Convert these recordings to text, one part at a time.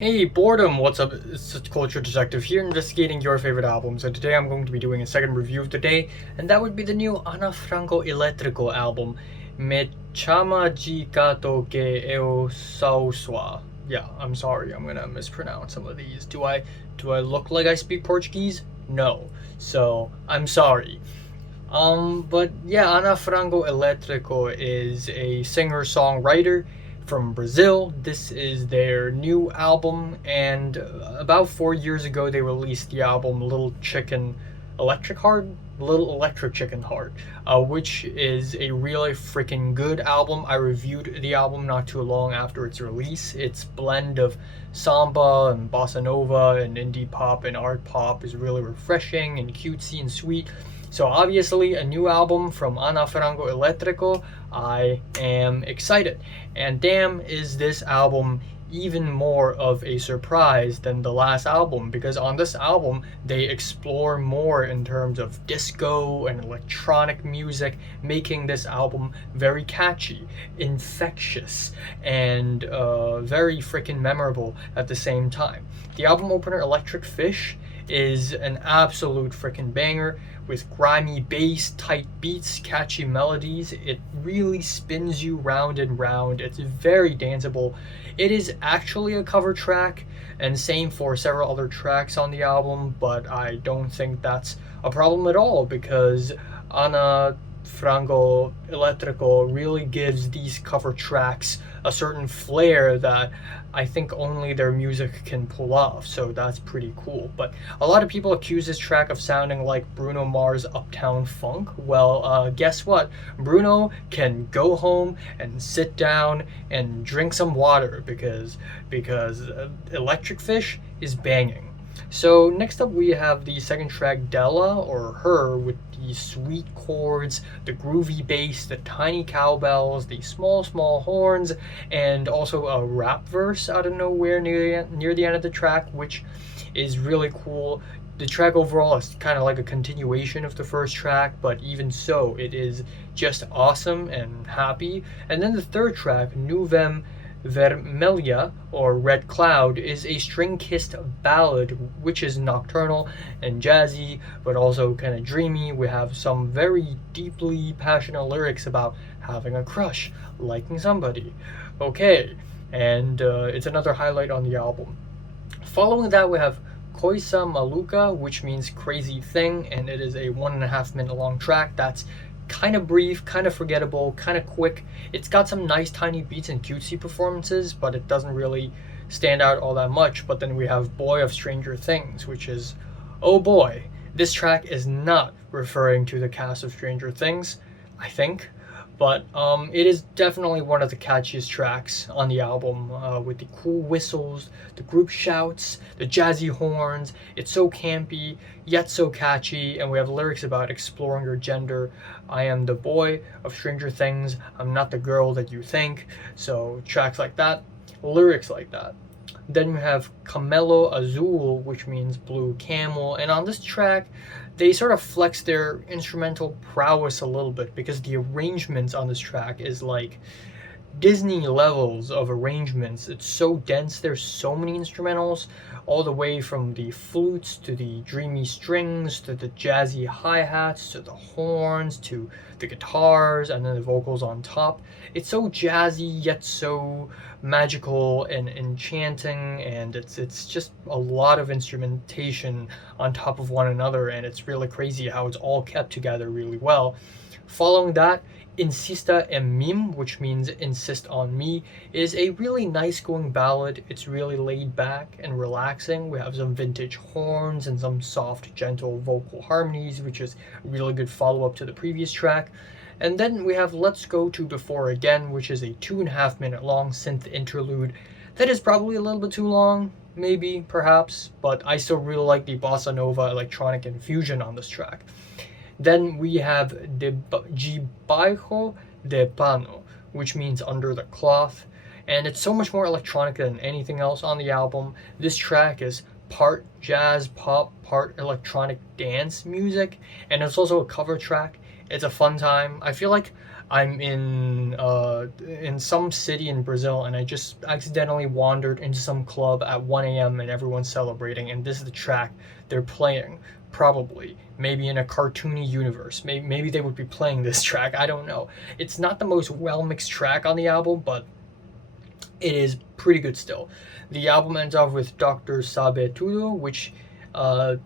Hey Boredom, what's up? It's Culture Detective here, investigating your favorite albums. And today I'm going to be doing a second review of the day, and that would be the new Frango Elétrico album, Me Chama De Gato que eu Sou Sua. Yeah, I'm sorry, I'm gonna mispronounce some of these. Do I look like I speak Portuguese? No. So I'm sorry. But yeah, Frango Elétrico is a singer-songwriter from Brazil. This is their new album, and about 4 years ago they released the album Little Electric Chicken Heart, which is a really freaking good album. I reviewed the album not too long after its release. Its blend of samba and bossa nova and indie pop and art pop is really refreshing and cutesy and sweet. So obviously a new album from Frango Elétrico. I am excited. And damn, is this album even more of a surprise than the last album, because on this album they explore more in terms of disco and electronic music, making this album very catchy, infectious, and very freaking memorable at the same time. The album opener, Electric Fish, is an absolute freaking banger with grimy bass, tight beats, catchy melodies. It really spins you round and round. It's very danceable. It is actually a cover track, and same for several other tracks on the album, but I don't think that's a problem at all, because Ana Frango Elétrico really gives these cover tracks a certain flair that I think only their music can pull off, so that's pretty cool. But a lot of people accuse this track of sounding like Bruno Mars' Uptown Funk. Well, guess what? Bruno can go home and sit down and drink some water, because Electric Fish is banging. So next up we have the second track, Della, or Her, with the sweet chords, the groovy bass, the tiny cowbells, the small horns, and also a rap verse out of nowhere near the end of the track, which is really cool. The track overall is kind of like a continuation of the first track, but even so, it is just awesome and happy. And then the third track, Nuvem Vermelha, or Red Cloud, is a string-kissed ballad which is nocturnal and jazzy, but also kind of dreamy. We have some very deeply passionate lyrics about having a crush, liking somebody. Okay, and it's another highlight on the album. Following that, we have Coisa Maluca, which means crazy thing, and it is a 1.5 minute long track that's kind of brief, kind of forgettable, kind of quick. It's got some nice tiny beats and cutesy performances, but it doesn't really stand out all that much. But then we have Boy of Stranger Things, which is, oh boy, this track is not referring to the cast of Stranger Things, I think. But it is definitely one of the catchiest tracks on the album, with the cool whistles, the group shouts, the jazzy horns. It's so campy, yet so catchy, and we have lyrics about exploring your gender. I am the boy of Stranger Things, I'm not the girl that you think. So tracks like that, lyrics like that. Then we have Camelo Azul, which means blue camel, and on this track they sort of flex their instrumental prowess a little bit, because the arrangements on this track is like Disney levels of arrangements. It's so dense, there's so many instrumentals, all the way from the flutes to the dreamy strings to the jazzy hi-hats to the horns to the guitars and then the vocals on top. It's so jazzy yet so magical and enchanting, and it's just a lot of instrumentation on top of one another, and it's really crazy how it's all kept together really well. Following that, Insista em Mim, which means insist on me, is a really nice going ballad. It's really laid back and relaxing. We have some vintage horns and some soft, gentle vocal harmonies, which is a really good follow-up to the previous track. And then we have Let's Go to Before Again, which is a 2.5 minute long synth interlude that is probably a little bit too long, maybe, perhaps, but I still really like the bossa nova electronic infusion on this track. Then we have Debaixo de Pano, which means under the cloth, and it's so much more electronic than anything else on the album. This track is part jazz pop, part electronic dance music, and it's also a cover track. It's a fun time. I feel like I'm in some city in Brazil, and I just accidentally wandered into some club at 1 a.m. and everyone's celebrating, and this is the track they're playing. Probably, maybe in a cartoony universe, maybe they would be playing this track. I don't know. It's not the most well mixed track on the album, but it is pretty good still. The album ends off with Doctor Sabe Tudo, which,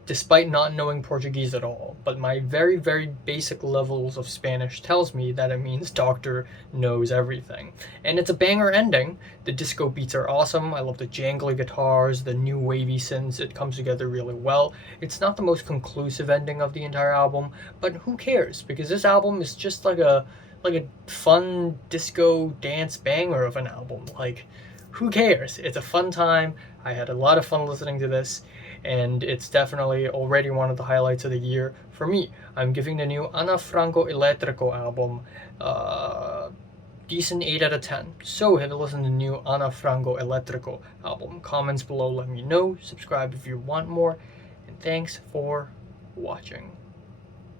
despite not knowing Portuguese at all, but my very, very basic levels of Spanish tells me that it means Doctor knows everything. And it's a banger ending. The disco beats are awesome. I love the jangly guitars, the new wavy synths. It comes together really well. It's not the most conclusive ending of the entire album, but who cares? Because this album is just like a fun disco dance banger of an album. Like, who cares? It's a fun time. I had a lot of fun listening to this, and it's definitely already one of the highlights of the year for me. I'm giving the new Frango Elétrico album decent 8 out of 10. So have a listen to the new Frango Elétrico album. Comments below, let me know. Subscribe if you want more, and thanks for watching.